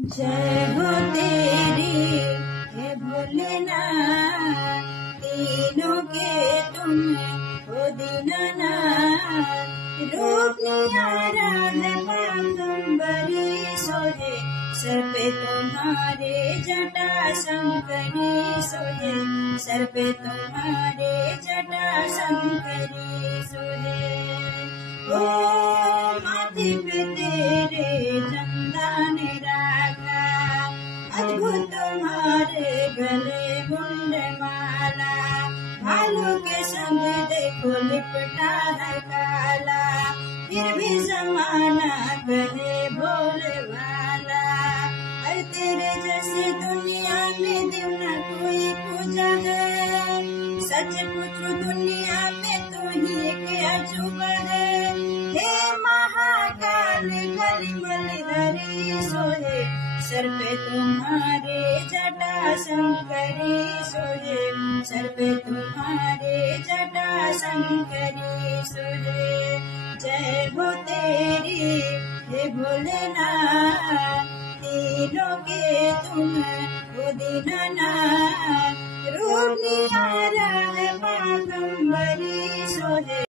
जय हो तेरी हे भोलेनाथ, तीनों के तुम हो दीनानाथ। रूप नियारा है पागंबरी सोहे, सर पे तुम्हारे जटा शंकरी सोहे, सर पे तुम्हारे जटा शंकरी सोहे। ओ माथे पे तेरे चंदा ने राखा, अद्भुत तुम्हारे गले मुंड माला। भालू के संग देखो लिपटा है काला, फिर भी जमाना कहे भोले वाला। अरे तेरे जैसे दुनिया में दिल न कोई पूजा है, सच पूछो दुनिया में तू ही एक अजूबा है। हे महाकाल कलिमल धरी सोहे, सर पे तुम्हारे जटा शंकरी सोहे, सर पे तुम्हारे जटा शंकरी सोहे। जय हो तेरी हे भोलेनाथ, तीनों के तुम हो दीनानाथ। रूप नियारा है पागंबरी सोहे।